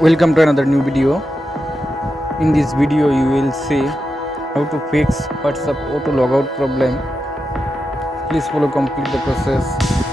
Welcome to another new video. In this video you will see how to fix WhatsApp auto logout problem. Please follow complete the process.